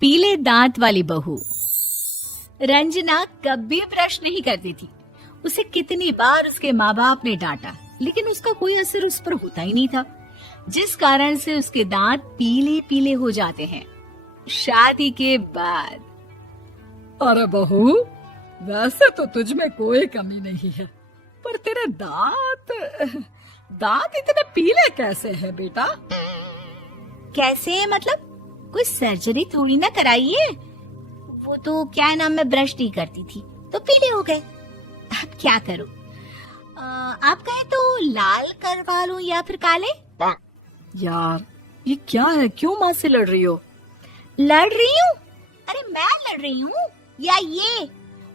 पीले दांत वाली बहू। रंजना कभी ब्रश नहीं करती थी। उसे कितनी बार उसके माँ बाप ने डांटा, लेकिन उसका कोई असर उस पर होता ही नहीं था, जिस कारण से उसके दांत पीले पीले हो जाते हैं। शादी के बाद अरे बहू, वैसे तो तुझ में कोई कमी नहीं है, पर तेरे दांत इतने पीले कैसे हैं बेटा? कैसे मतलब? कोई सर्जरी थोड़ी ना कराइए। वो तो क्या नाम, मैं ब्रश नहीं करती थी तो पीले हो गए। अब क्या करूं? आप कहें तो लाल करवा लूं या फिर काले? यार ये क्या है, क्यों माँ से लड़ रही हो? लड़ रही हूँ? अरे मैं लड़ रही हूँ या ये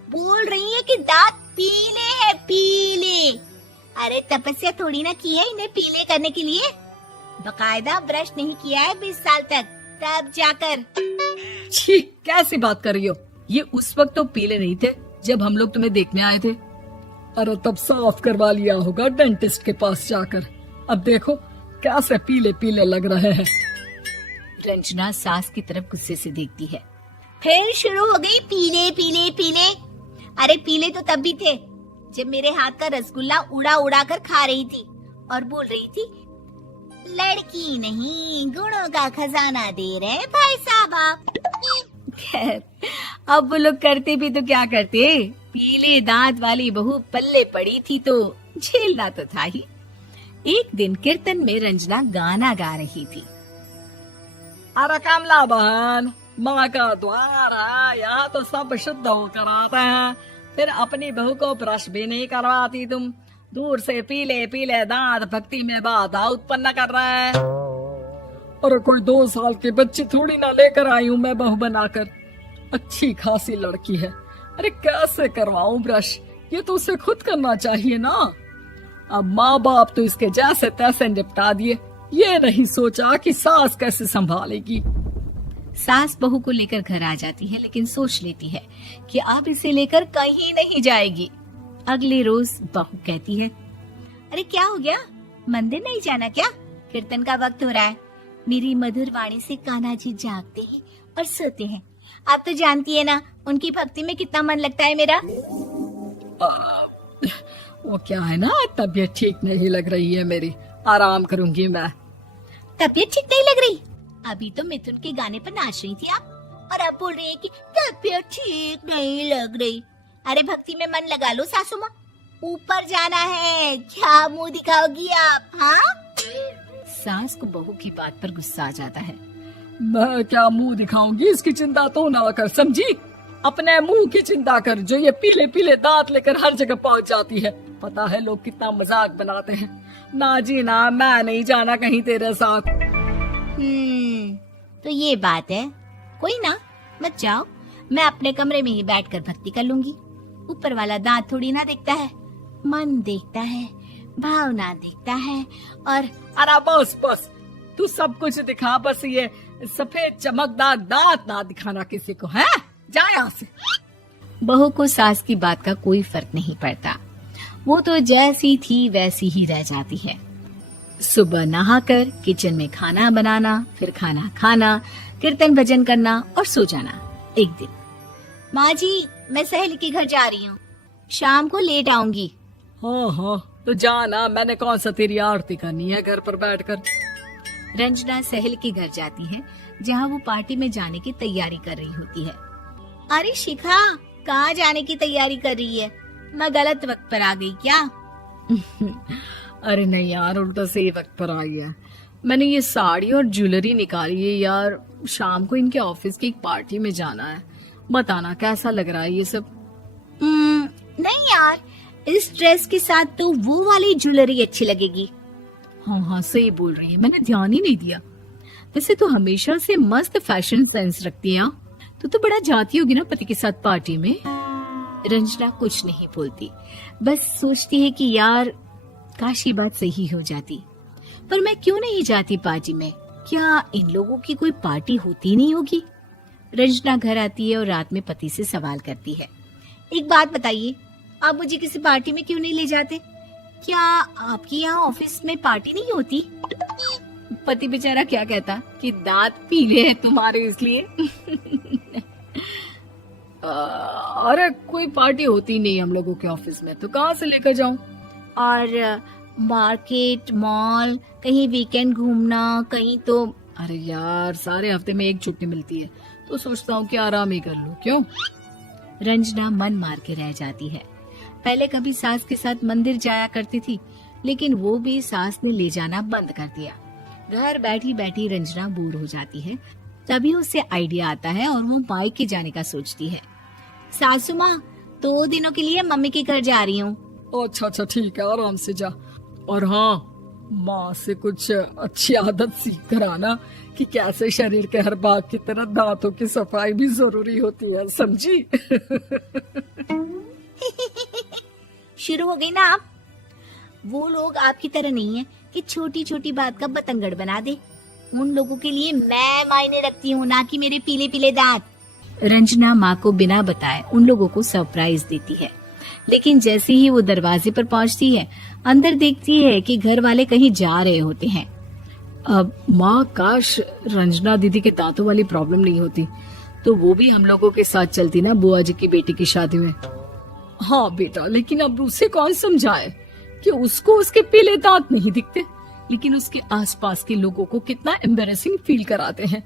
बोल रही है कि दांत पीले हैं, पीले। अरे तपस्या थोड़ी ना की है इन्हें पीले करने के लिए। बकायदा ब्रश नहीं किया है 20 साल तक, तब जाकर। छी, कैसी बात कर रही हो? ये उस वक्त तो पीले नहीं थे जब हम लोग तुम्हें देखने आए थे। अरे तब साफ करवा लिया होगा डेंटिस्ट के पास जाकर। अब देखो कैसे पीले पीले लग रहे हैं। रंजना सास की तरफ गुस्से से देखती है। फिर शुरू हो गई पीले पीले पीले। अरे पीले तो तब भी थे जब मेरे हाथ का रसगुल्ला उड़ा उड़ा कर खा रही थी और बोल रही थी, लड़की नहीं गुणों का खजाना दे रहे भाई साहब आप। खैर, अब वो लोग करते भी तो क्या करते, पीले दांत वाली बहू पल्ले पड़ी थी तो झेलना तो था ही। एक दिन कीर्तन में रंजना गाना गा रही थी। अरे कमला बहन, माँ का द्वार है, यहाँ तो सब शुद्ध होकर आते हैं, फिर अपनी बहू को ब्रश भी नहीं करवाती तुम। दूर से पीले पीले दांत भक्ति में बाधा उत्पन्न कर रहे हैं। अरे कोई 2 साल के बच्ची थोड़ी ना लेकर आई हूँ मैं बहू बनाकर। अच्छी खासी लड़की है, अरे कैसे करवाऊं ब्रश? ये तो उसे खुद करना चाहिए ना। अब माँ बाप तो इसके जैसे तैसे निपटा दिए, ये नहीं सोचा कि सास कैसे संभालेगी। सास बहू को लेकर घर आ जाती है, लेकिन सोच लेती है कि अब इसे लेकर कहीं नहीं जाएगी। अगले रोज बहू कहती है, अरे क्या हो गया, मंदिर नहीं जाना क्या? कीर्तन का वक्त हो रहा है। मेरी मधुर वाणी से कान्हा जी जागते हैं और सोते हैं। आप तो जानती है ना उनकी भक्ति में कितना मन लगता है मेरा। वो क्या है ना, तबीयत ठीक नहीं लग रही है मेरी, आराम करूंगी मैं। तबीयत ठीक नहीं लग रही? अभी तो मिथुन के गाने पर नाच रही थी आप, और अब बोल रही है कि तबीयत ठीक नहीं लग रही। अरे भक्ति में मन लगा लो सासू माँ, ऊपर जाना है, क्या मुंह दिखाओगी आप? हाँ? सास को बहू की बात पर गुस्सा आ जाता है। मैं क्या मुंह दिखाऊंगी, इसकी चिंता तो ना कर, समझी? अपने मुंह की चिंता कर, जो ये पीले पीले दांत लेकर हर जगह पहुंच जाती है। पता है लोग कितना मजाक बनाते हैं। ना जी ना, मैं नहीं जाना कहीं तेरे साथ। तो ये बात है, कोई ना, मत जाओ, मैं अपने कमरे में ही बैठकर भक्ति कर लूंगी। ऊपर वाला दांत थोड़ी ना देखता है, मन देखता है, भावना देखता है। और अरे बस बस, तू सब कुछ दिखा, बस ये सफेद चमकदार दांत ना दिखाना किसी को, है? जा यहाँ से। बहू को सास की बात का कोई फर्क नहीं पड़ता, वो तो जैसी थी वैसी ही रह जाती है। सुबह नहाकर किचन में खाना बनाना, फिर खाना खाना, कीर्तन भजन करना और सो जाना। एक दिन, माँ जी मैं सहेली के घर जा रही हूँ, शाम को लेट आऊंगी। हाँ हाँ तो जाना, मैंने कौन सा तेरी आरती करनी है घर पर बैठकर। रंजना सहेली के घर जाती है, जहाँ वो पार्टी में जाने की तैयारी कर रही होती है। अरे शिखा, कहाँ जाने की तैयारी कर रही है? मैं गलत वक्त पर आ गई क्या? अरे नहीं यार, उल्टा सही वक्त पर आ गया। मैंने ये साड़ी और ज्वेलरी निकाली है यार, शाम को इनके ऑफिस की एक पार्टी में जाना है। बताना कैसा लग रहा है ये सब? नहीं यार, इस ड्रेस के साथ तो वो वाली ज्वेलरी अच्छी लगेगी। हाँ हाँ सही बोल रही है, मैंने ध्यान ही नहीं दिया। वैसे तो हमेशा से मस्त फैशन सेंस रखती है। तो बड़ा जाती होगी ना पति के साथ पार्टी में। रंजना कुछ नहीं बोलती, बस सोचती है कि यार काश ये बात सही हो जाती, पर मैं क्यों नहीं जाती पार्टी में? क्या इन लोगों की कोई पार्टी होती नहीं होगी? रंजना घर आती है और रात में पति से सवाल करती है, एक बात बताइए, आप मुझे किसी पार्टी में क्यों नहीं ले जाते? क्या आपकी यहाँ ऑफिस में पार्टी नहीं होती? पति बेचारा क्या कहता कि दांत पीले हैं तुम्हारे इसलिए। अरे कोई पार्टी होती नहीं हम लोगों के ऑफिस में, तो कहाँ से लेकर जाऊं? और मार्केट, मॉल, कहीं वीकेंड घूमना, कहीं तो। अरे यार, सारे हफ्ते में एक छुट्टी मिलती है, तो सोचता हूँ कि आराम ही कर लूं। क्यों? रंजना मन मार के रह जाती है। पहले कभी सास के साथ मंदिर जाया करती थी, लेकिन वो भी सास ने ले जाना बंद कर दिया। घर बैठी बैठी रंजना बोर हो जाती है। तभी उसे आइडिया आता है और वो मायके जाने का सोचती है। सासू माँ, 2 दिनों के लिए मम्मी के घर जा रही हूँ। अच्छा अच्छा ठीक है, आराम से जा। और हाँ, माँ से कुछ अच्छी आदत सीख कर आना कि कैसे शरीर के हर भाग की तरह दांतों की सफाई भी जरूरी होती है, समझी? शुरू हो गई ना आप। वो लोग आपकी तरह नहीं है कि छोटी छोटी बात का बतंगड़ बना दे। उन लोगों के लिए मैं मायने रखती हूँ, ना कि मेरे पीले पीले दांत। रंजना माँ को बिना बताए उन लोगों को सरप्राइज देती है, लेकिन जैसे ही वो दरवाजे पर पहुंचती है, अंदर देखती है कि घर वाले कहीं जा रहे होते हैं। अब माँ, काश रंजना दीदी के दांतों वाली प्रॉब्लम नहीं होती, तो वो भी हम लोगों के साथ चलती ना बुआ जी की बेटी की शादी में। हाँ बेटा, लेकिन अब उसे कौन समझाए कि उसको उसके पीले दांत नहीं दिखते, लेकिन उसके आसपास के लोगों को कितना एम्बैरेसिंग फील कराते हैं।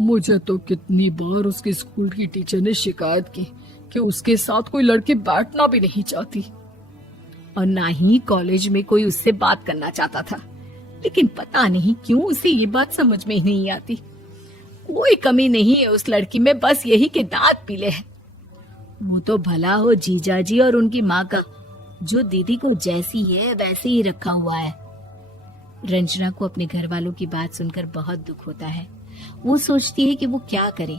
मुझे तो कितनी बार उसके स्कूल की टीचर ने शिकायत की कि उसके साथ कोई लड़की बैठना भी नहीं चाहती, और ना ही कॉलेज में कोई उससे बात करना चाहता था। लेकिन पता नहीं क्यों उसे ये बात समझ में ही नहीं आती। कोई कमी नहीं है उस लड़की में, बस यही कि दांत पीले हैं। वो तो भला हो जीजा जी और उनकी माँ का, जो दीदी को जैसी है वैसे ही रखा हुआ है। रंजना को अपने घर वालों की बात सुनकर बहुत दुख होता है। वो सोचती है कि वो क्या करे,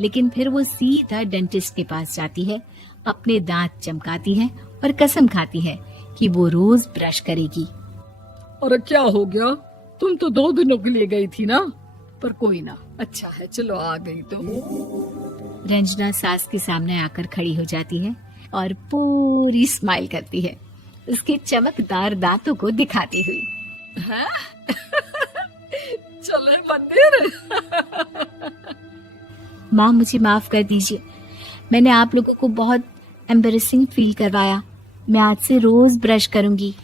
लेकिन फिर वो सीधा डेंटिस्ट के पास जाती है, अपने दांत चमकाती है और कसम खाती है कि वो रोज ब्रश करेगी। अरे क्या हो गया? तुम तो 2 दिनों के लिए गई थी ना। पर कोई ना, अच्छा है, चलो आ गई तो। रंजना सास के सामने आकर खड़ी हो जाती है और पूरी स्माइल करती है, उसके चमकदार दांतों को दिखाती हुई। हैं? चले मंदिर। माँ, मुझे माफ कर दीजिए, मैंने आप लोगों को बहुत एम्बैरेसिंग फील करवाया। मैं आज से रोज ब्रश करूंगी।